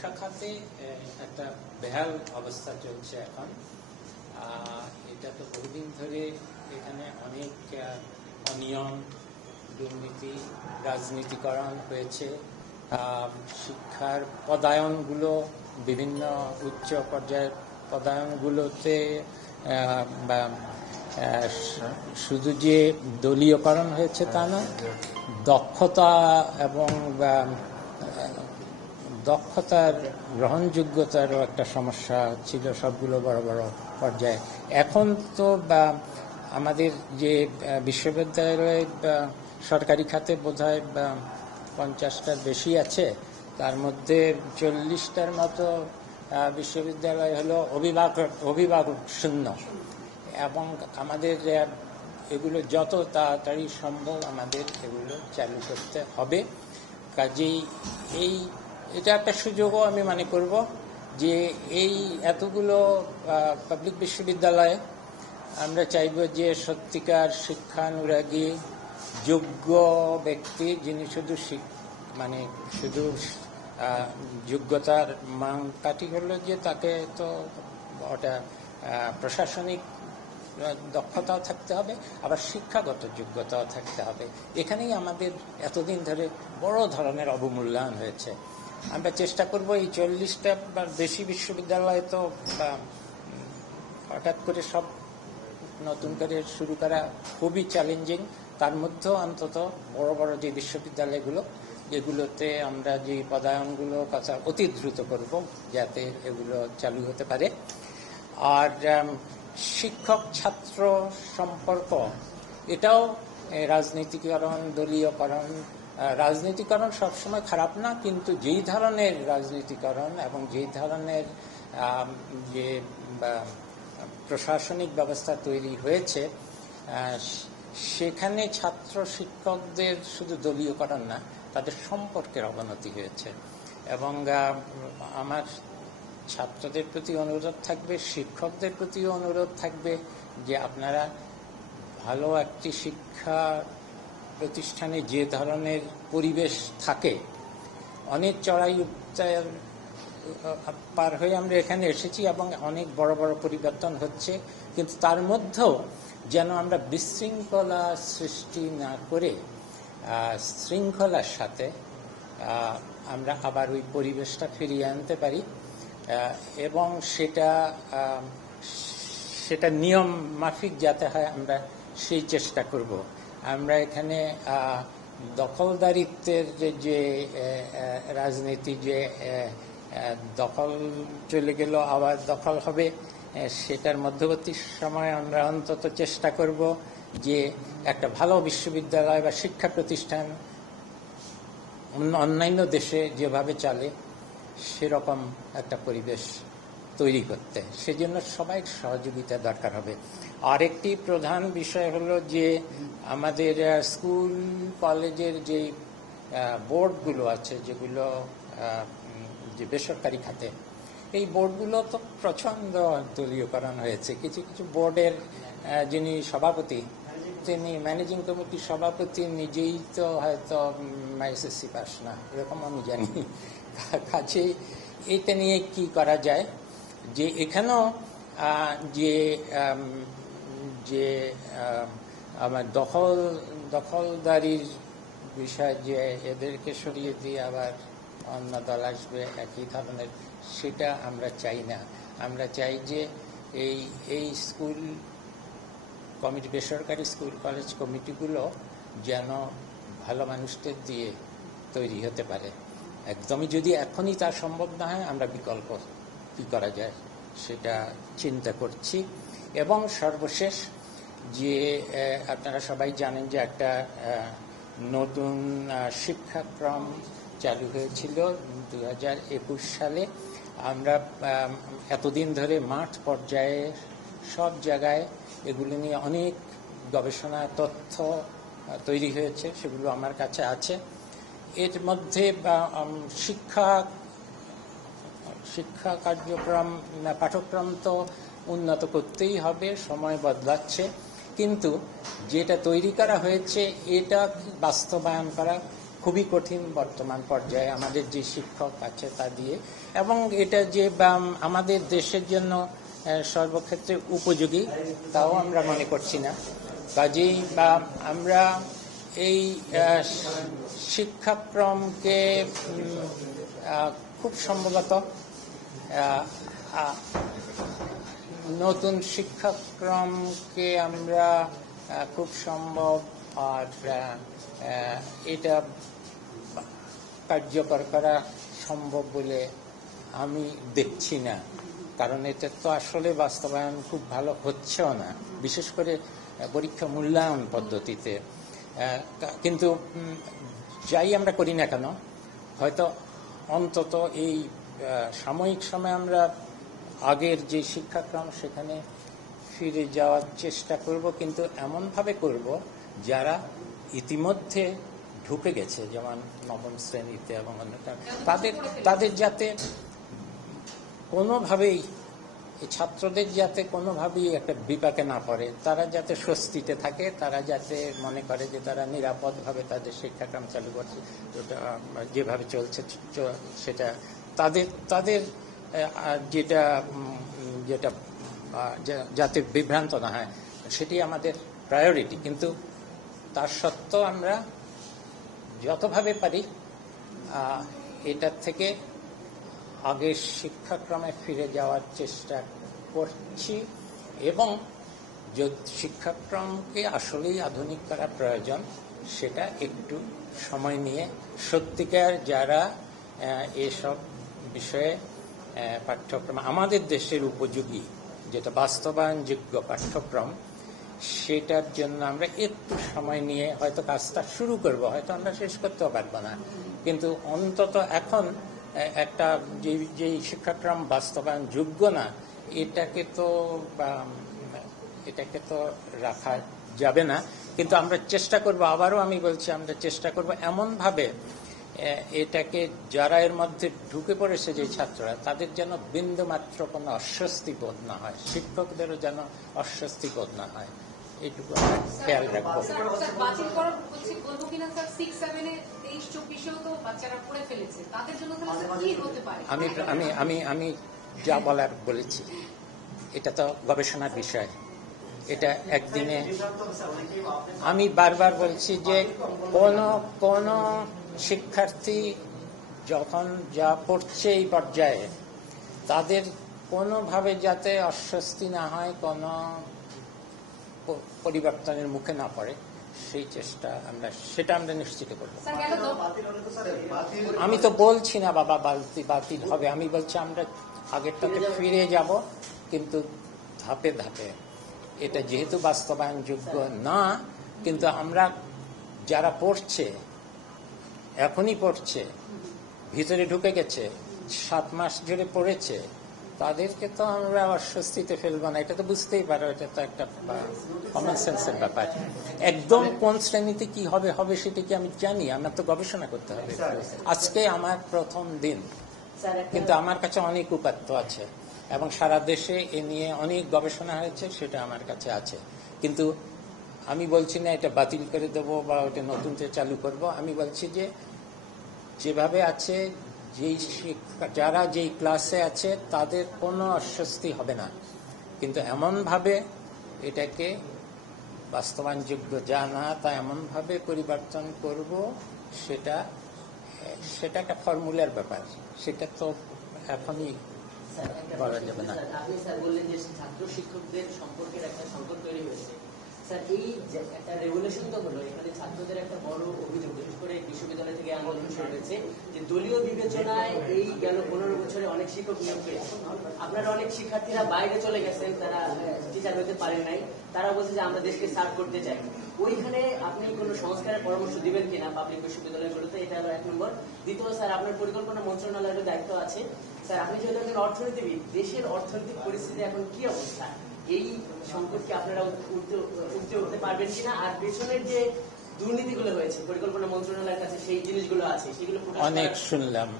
শিক্ষা খাতে একটা বেহাল অবস্থা চলছে এখন। এটা তো বহুদিন ধরে এখানে অনেক অনিয়ম, দুর্নীতি, রাজনীতিকরণ হয়েছে। শিক্ষার পদায়নগুলো, বিভিন্ন উচ্চ পর্যায়ের পদায়নগুলোতে শুধু যে দলীয়করণ হয়েছে তা না, দক্ষতা এবং দক্ষতার গ্রহণযোগ্যতারও একটা সমস্যা ছিল সবগুলো বড় বড় পর্যায়ে। এখন তো আমাদের যে বিশ্ববিদ্যালয়ে সরকারি খাতে বোধহয় 50টার বেশি আছে, তার মধ্যে 40টার মতো বিশ্ববিদ্যালয় হলো অভিভাবক শূন্য, এবং আমাদের এগুলো যত তাড়াতাড়ি সম্ভব আমাদের এগুলো চালু করতে হবে। কাজেই এটা একটা সুযোগও আমি মনে করব যে এই এতগুলো পাবলিক বিশ্ববিদ্যালয়ে আমরা চাইব যে সত্যিকার শিক্ষানুরাগী যোগ্য ব্যক্তি, যিনি শুধু শুধু যোগ্যতার মানকাঠি হলো যে তাকে তো ওটা প্রশাসনিক দক্ষতাও থাকতে হবে, আবার শিক্ষাগত যোগ্যতাও থাকতে হবে। এখানেই আমাদের এতদিন ধরে বড় ধরনের অবমূল্যায়ন হয়েছে। আমরা চেষ্টা করব এই 40টা বা বেশি বিশ্ববিদ্যালয় তো হঠাৎ করে সব নতুন করে শুরু করা খুবই চ্যালেঞ্জিং। তার মধ্যেও অন্তত বড় বড় যে বিশ্ববিদ্যালয়গুলো, এগুলোতে আমরা যে পদায়নগুলো কথা অতি দ্রুত করব যাতে এগুলো চালু হতে পারে। আর শিক্ষক ছাত্র সম্পর্ক, এটাও রাজনীতিকরণ, দলীয়করণ, রাজনীতিকরণ সবসময় খারাপ না, কিন্তু যেই ধরনের রাজনীতিকরণ এবং যেই ধরনের যে প্রশাসনিক ব্যবস্থা তৈরি হয়েছে, সেখানে ছাত্র শিক্ষকদের শুধু দলীয়করণ না, তাদের সম্পর্কের অবনতি হয়েছে। এবং আমার ছাত্রদের প্রতি অনুরোধ থাকবে, শিক্ষকদের প্রতিও অনুরোধ থাকবে যে আপনারা ভালো একটি শিক্ষা প্রতিষ্ঠানে যে ধরনের পরিবেশ থাকে, অনেক চড়াই উচ্চার পার হয়ে আমরা এখানে এসেছি এবং অনেক বড় বড় পরিবর্তন হচ্ছে, কিন্তু তার মধ্যেও যেন আমরা বিশৃঙ্খলা সৃষ্টি না করে শৃঙ্খলার সাথে আমরা আবার ওই পরিবেশটা ফিরিয়ে আনতে পারি, এবং সেটা নিয়ম মাফিক যাতে হয় আমরা সেই চেষ্টা করব। আমরা এখানে দখলদারিত্বের যে রাজনীতি, যে দখল চলে গেল আবার দখল হবে, সেটার মধ্যবর্তী সময় আমরা অন্তত চেষ্টা করব যে একটা ভালো বিশ্ববিদ্যালয় বা শিক্ষা প্রতিষ্ঠান অন্যান্য দেশে যেভাবে চলে সেরকম একটা পরিবেশ তৈরি করতে। সেজন্য সবাই সহযোগিতা দরকার হবে। আরেকটি প্রধান বিষয় হলো যে আমাদের স্কুল কলেজের যে বোর্ডগুলো আছে, যেগুলো যে বেসরকারি খাতে, এই বোর্ডগুলো তো প্রচণ্ড দলীয়করণ হয়েছে। কিছু কিছু বোর্ডের যিনি সভাপতি, তিনি ম্যানেজিং কমিটির সভাপতি নিজেই তো হয়তো এসএসসি পাস না, এরকম আমি জানি। কাছেই এটা নিয়ে কি করা যায়, যে এখানেও যে আমার দখলদারির বিষয়, যে এদেরকে সরিয়ে দিয়ে আবার অন্য দল আসবে একই ধরনের, সেটা আমরা চাই না। আমরা চাই যে এই স্কুল কমিটি, বেসরকারি স্কুল কলেজ কমিটিগুলো যেন ভালো মানুষদের দিয়ে তৈরি হতে পারে। একদমই যদি এখনই তা সম্ভব না হয়, আমরা বিকল্প কী করা যায় সেটা চিন্তা করছি। এবং সর্বশেষ, যে আপনারা সবাই জানেন যে একটা নতুন শিক্ষাক্রম চালু হয়েছিল 2021 সালে। আমরা এতদিন ধরে মাঠ পর্যায়ে সব জায়গায় এগুলো নিয়ে অনেক গবেষণা তথ্য তৈরি হয়েছে, সেগুলো আমার কাছে আছে। এর মধ্যে শিক্ষা কার্যক্রম, পাঠ্যক্রম তো উন্নত করতেই হবে, সময় বদলাচ্ছে, কিন্তু যেটা তৈরি করা হয়েছে এটা বাস্তবায়ন করা খুবই কঠিন বর্তমান পর্যায়ে আমাদের যে শিক্ষক আছে তা দিয়ে, এবং এটা যে আমাদের দেশের জন্য সর্বক্ষেত্রে উপযোগী তাও আমরা মনে করছি না। কাজেই আমরা এই শিক্ষাক্রমকে খুব সম্ভবত নতুন শিক্ষাক্রমকে আমরা খুব সম্ভব আর এটা কার্যকর করা সম্ভব বলে আমি দেখছি না, কারণ এটা তো আসলে বাস্তবায়ন খুব ভালো হচ্ছেও না, বিশেষ করে পরীক্ষা মূল্যায়ন পদ্ধতিতে। কিন্তু যাই আমরা করি না কেন, হয়তো অন্তত এই সাময়িক সময় আমরা আগের যে শিক্ষাক্রম সেখানে ফিরে যাওয়ার চেষ্টা করব, কিন্তু এমনভাবে করব যারা ইতিমধ্যে ঢুকে গেছে, যেমন নবম শ্রেণীতে এবং অন্যটা, তাদের যাতে কোনোভাবেই ছাত্রদের যাতে কোনোভাবেই একটা বিপাকে না পড়ে, তারা যাতে স্বস্তিতে থাকে, তারা যাতে মনে করে যে তারা নিরাপদভাবে তাদের শিক্ষাক্রম চালু করছে, যেভাবে চলছে সেটা তাদের যেটা যেটা যাতে বিভ্রান্ত না হয় সেটি আমাদের প্রায়োরিটি। কিন্তু তার সত্ত্বেও আমরা যতভাবে পারি এটার থেকে আগের শিক্ষাক্রমে ফিরে যাওয়ার চেষ্টা করছি, এবং শিক্ষাক্রমকে আসলেই আধুনিক করা প্রয়োজন সেটা একটু সময় নিয়ে সত্যিকার যারা এসব বিষয়ে পাঠ্যক্রম আমাদের দেশের উপযোগী, যেটা বাস্তবায়নযোগ্য পাঠ্যক্রম, সেটার জন্য আমরা একটু সময় নিয়ে হয়তো কাজটা শুরু করব, হয়তো আমরা শেষ করতেও পারবো না, কিন্তু অন্তত এখন একটা যেই শিক্ষাক্রম বাস্তবায়ন যোগ্য না এটাকে তো রাখা যাবে না। কিন্তু আমরা চেষ্টা করব, আবারও আমি বলছি, আমরা চেষ্টা করব এমনভাবে এটাকে যারা এর মধ্যে ঢুকে পড়েছে যে ছাত্ররা, তাদের যেন বিন্দুমাত্র কোনো অস্বস্তি বোধ না হয়, শিক্ষকদেরও যেন অস্বস্তি বোধ না হয়, এইটুকু আমরা খেয়াল রাখবো। আমি যা বলার বলেছি, এটা তো গবেষণার বিষয়, এটা একদিনে আমি বারবার বলছি যে কোন শিক্ষার্থী যখন যা পড়ছে এই পর্যায়ে তাদের কোনোভাবে যাতে অস্বস্তি না হয়, কোনো পরিবর্তনের মুখে না পড়ে, সেই চেষ্টা সেটা আমরা নিশ্চিত করব। আমি তো বলছি না বাবা বাতিল হবে, আমি বলছি আমরা আগেরটাতে ফিরে যাব, কিন্তু ধাপে ধাপে। এটা যেহেতু বাস্তবায়নযোগ্য না, কিন্তু আমরা যারা পড়ছে, এখনই পড়ছে, ভিতরে ঢুকে গেছে, 7 মাস ধরে পড়েছে, তাদেরকে তো আমরা অস্বস্তিতে ফেলবো না, এটা তো বুঝতেই পারো, এটা তো একটা কমন সেন্সের ব্যাপার। একদম কোন শ্রেণীতে কি হবে সেটা কি আমি জানি? আমার তো গবেষণা করতে হবে। আজকে আমার প্রথম দিন, কিন্তু আমার কাছে অনেক উপাত্ত আছে এবং সারা দেশে এ নিয়ে অনেক গবেষণা হয়েছে, সেটা আমার কাছে আছে। কিন্তু আমি বলছি না এটা বাতিল করে দেবো বা ওটা নতুন চালু করব। আমি বলছি যে যেভাবে আছে, যারা যেই ক্লাসে আছে তাদের কোনো অস্বস্তি হবে না, কিন্তু এমনভাবে এটাকে বাস্তবায়নযোগ্য যা না তা এমনভাবে পরিবর্তন করব, সেটা একটা ফর্মুলার ব্যাপার, সেটা তো এখনই বলা যাবে না। আপনি স্যার বললেন যে ছাত্র শিক্ষকদের সম্পর্কের একটা সংকট তৈরি হয়েছে। স্যার, এই একটা রেভলিউশন তো হলো, এখানে ছাত্রদের একটা বড় অভিযোগ, বিশেষ করে বিশ্ববিদ্যালয় থেকে আন্দোলন শুরু হয়েছে যে দলীয় বিবেচনায় এই গেল 15 বছরে অনেক শিক্ষক নিয়োগ পেয়েছে। আপনারা অনেক শিক্ষার্থীরা বাইরে চলে গেছেন, তারা টিচার হতে পারেন নাই, তারা বলছে যে আমরা দেশকে সার্ভ করতে চাই। ওইখানে আপনি কোনো সংস্কারের পরামর্শ দিবেন কিনা পাবলিক বিশ্ববিদ্যালয়গুলোতে? এটা হলো 1 নম্বর। দ্বিতীয়, স্যার আপনার পরিকল্পনা মন্ত্রণালয়ের দায়িত্ব আছে। স্যার, আপনি যেহেতু একজন অর্থনীতিবিদ, দেশের অর্থনৈতিক পরিস্থিতি এখন কি অবস্থা, এই সম্পর্কে আপনারা উঠতে পারবেন কিনা? আর পেছনের যে দুর্নীতিগুলো হয়েছে পরিকল্পনা মন্ত্রণালয়ের কাছে, সেই জিনিসগুলো আছে, সেগুলো অনেক শুনলাম।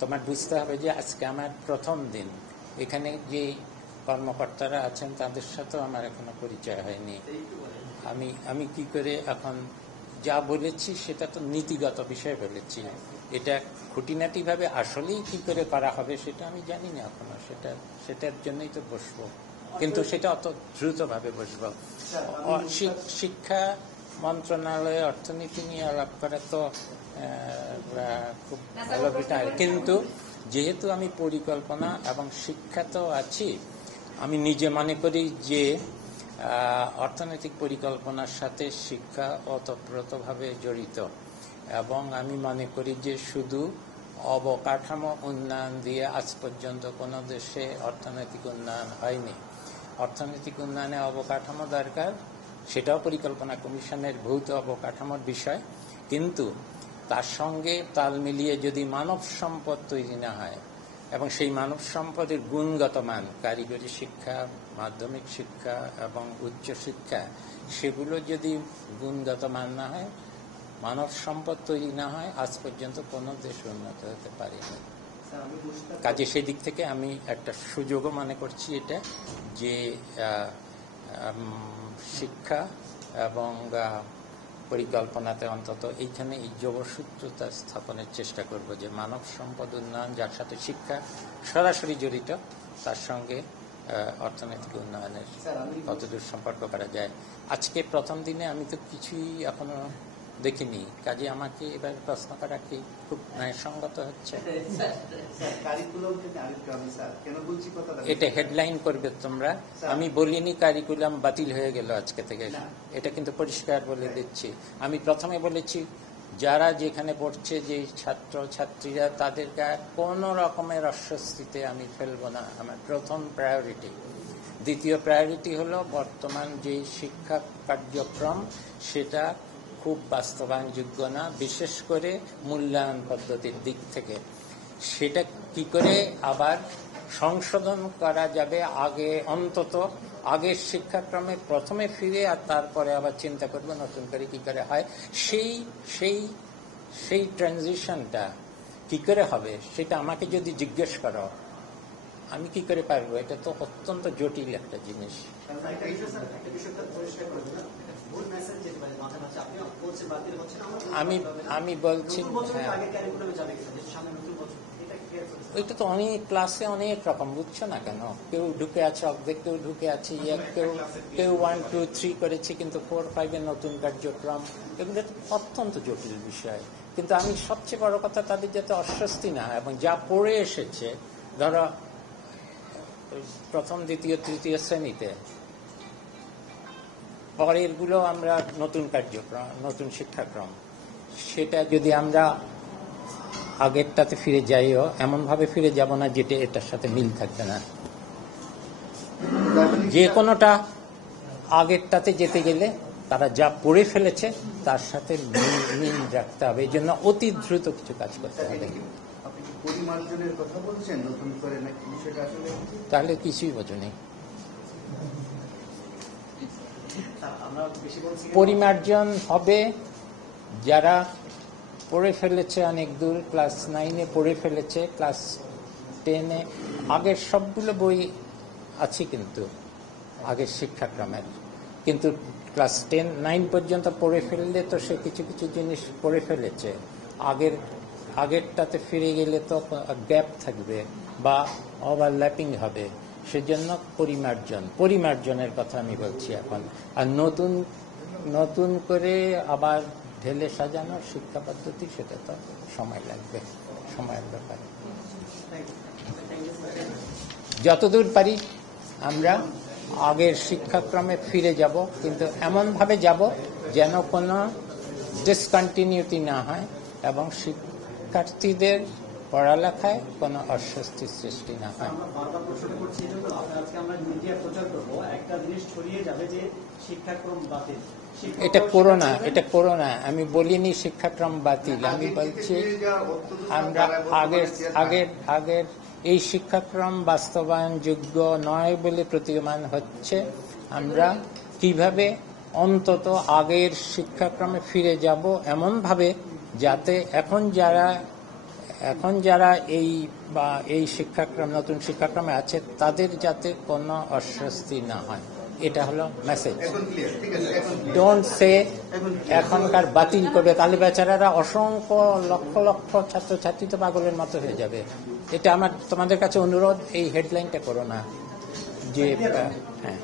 তোমার বুঝতে হবে যে আজকে আমার প্রথম দিন, এখানে যে কর্মকর্তারা আছেন তাদের সাথেও আমার এখনো পরিচয় হয়নি। আমি কি করে এখন যা বলেছি সেটা তো নীতিগত বিষয় বলেছি। এটা খুঁটিনাটিভাবে আসলেই কি করে করা হবে সেটা আমি জানি না এখনো। সেটার জন্যই তো বসবো, কিন্তু সেটা অত দ্রুতভাবে বসবো। শিক্ষা মন্ত্রণালয়ে অর্থনীতি নিয়ে আলাপ করা তো খুব ভালো বিষয়, কিন্তু যেহেতু আমি পরিকল্পনা এবং শিক্ষা তো আছি, আমি নিজে মনে করি যে অর্থনৈতিক পরিকল্পনার সাথে শিক্ষা ওতপ্রোতভাবে জড়িত, এবং আমি মনে করি যে শুধু অবকাঠামো উন্নয়ন দিয়ে আজ পর্যন্ত কোনো দেশে অর্থনৈতিক উন্নয়ন হয়নি। অর্থনৈতিক উন্নয়নে অবকাঠামো দরকার, সেটাও পরিকল্পনা কমিশনের ভৌত অবকাঠামোর বিষয়, কিন্তু তার সঙ্গে তাল মিলিয়ে যদি মানব সম্পদ তৈরি না হয় এবং সেই মানব সম্পদের গুণগত মান, কারিগরি শিক্ষা, মাধ্যমিক শিক্ষা এবং উচ্চ শিক্ষা, সেগুলো যদি গুণগত মান না হয়, মানব সম্পদ তৈরি না হয়, আজ পর্যন্ত কোনো দেশ উন্নত হতে পারেনি। কাজে সেই দিক থেকে আমি একটা সুযোগও মনে করছি এটা, যে শিক্ষা এবং পরিকল্পনাতে অন্তত এইখানে এই যোগসূত্রতা স্থাপনের চেষ্টা করব, যে মানব সম্পদ উন্নয়ন যার সাথে শিক্ষা সরাসরি জড়িত, তার সঙ্গে অর্থনৈতিক উন্নয়নের কতদূর সম্পর্ক করা যায়। আজকে প্রথম দিনে আমি তো কিছুই এখনো দেখিনি, কাজে আমাকে এবার প্রশ্ন করা কি খুব ন্যায়সঙ্গত হচ্ছে? এটা হেডলাইন করবে তোমরা। আমি বলিনি কারিকুলাম বাতিল হয়ে গেল আজকে থেকে, এটা কিন্তু পরিষ্কার বলে দিচ্ছি। আমি প্রথমে বলেছি যারা যেখানে পড়ছে, যে ছাত্র ছাত্রীরা, তাদেরকে কোনো রকমের অস্বস্তিতে আমি ফেলবো না, আমার প্রথম প্রায়োরিটি। দ্বিতীয় প্রায়োরিটি হলো বর্তমান যে শিক্ষা কার্যক্রম সেটা খুব বাস্তবায়নযোগ্য না, বিশেষ করে মূল্যায়ন পদ্ধতির দিক থেকে। সেটা কি করে আবার সংশোধন করা যাবে, আগে অন্তত আগের শিক্ষাক্রমে প্রথমে ফিরে, আর তারপরে আবার চিন্তা করবো নতুন করে কি করে হয়। সেই ট্রানজিশনটা কি করে হবে সেটা আমাকে যদি জিজ্ঞেস করো, আমি কি করে পারবো? এটা তো অত্যন্ত জটিল একটা জিনিস। আমি বলছি ওইটা তো অনেক ক্লাসে অনেক রকম, বুঝছো না কেন? কেউ ঢুকে আছে অর্ধেক, কেউ ঢুকে আছে কেউ 1, 2, 3 করেছে, কিন্তু 4, 5 এর নতুন কার্যক্রম, এগুলো অত্যন্ত জটিল বিষয়। কিন্তু আমি সবচেয়ে বড় কথা, তাদের যাতে অস্বস্তি না হয়, এবং যা পড়ে এসেছে, ধরো প্রথম, দ্বিতীয়, তৃতীয় শ্রেণীতে, পরেরগুলো আমরা নতুন কার্যক্রম, নতুন শিক্ষাক্রম, সেটা যদি আমরা আগেরটাতে ফিরে যাইও, এমনভাবে ফিরে যাব না যেটা এটার সাথে মিল থাকবে না। যে কোনোটা আগেরটাতে যেতে গেলে তারা যা পড়ে ফেলেছে তার সাথে মিল রাখতে হবে, এই জন্য অতি দ্রুত কিছু কাজ করতে হবে। তাহলে কিছুই বোঝেনি। পরিমার্জন হবে যারা পড়ে ফেলেছে অনেক দূর, ক্লাস 9-এ পড়ে ফেলেছে, ক্লাস 10-এ আগের সবগুলো বই আছে কিন্তু আগের শিক্ষাক্রমের, কিন্তু ক্লাস 10, 9 পর্যন্ত পড়ে ফেললে তো সে কিছু কিছু জিনিস পড়ে ফেলেছে, আগেরটাতে ফিরে গেলে তো গ্যাপ থাকবে বা ওভারল্যাপিং হবে। সেজন্য পরিমার্জনের কথা আমি বলছি এখন। আর নতুন করে আবার ঢেলে সাজানোর শিক্ষা পদ্ধতি, সেটা তো সময় লাগবে, সময়ের ব্যাপার। যতদূর পারি আমরা আগের শিক্ষাক্রমে ফিরে যাব, কিন্তু এমনভাবে যাব যেন কোনো ডিসকন্টিনিউটি না হয় এবং শিক্ষার্থীদের পড়ালেখায় কোনো অস্বস্তির সৃষ্টি না হয়। এটা করো না, আমি বলিনি শিক্ষাক্রম বাতিল, আমি বলছি আমরা আগের এই শিক্ষাক্রম বাস্তবায়নযোগ্য নয় বলে প্রতীয়মান হচ্ছে। আমরা কিভাবে অন্তত আগের শিক্ষাক্রমে ফিরে যাব এমনভাবে যাতে এখন যারা এই শিক্ষাক্রম, নতুন শিক্ষাক্রমে আছে, তাদের যাতে কোনো অস্বস্তি না হয়। এটা হলো মেসেজ। এখন ক্লিয়ার, ঠিক আছে, এখন ডোন্ট সে এখনকার বাতিল করবে, তাহলে বেচারারা অসংখ্য লক্ষ লক্ষ ছাত্রছাত্রী তো পাগলের মতো হয়ে যাবে। এটা আমার তোমাদের কাছে অনুরোধ, এই হেডলাইনটা করো না যে হ্যাঁ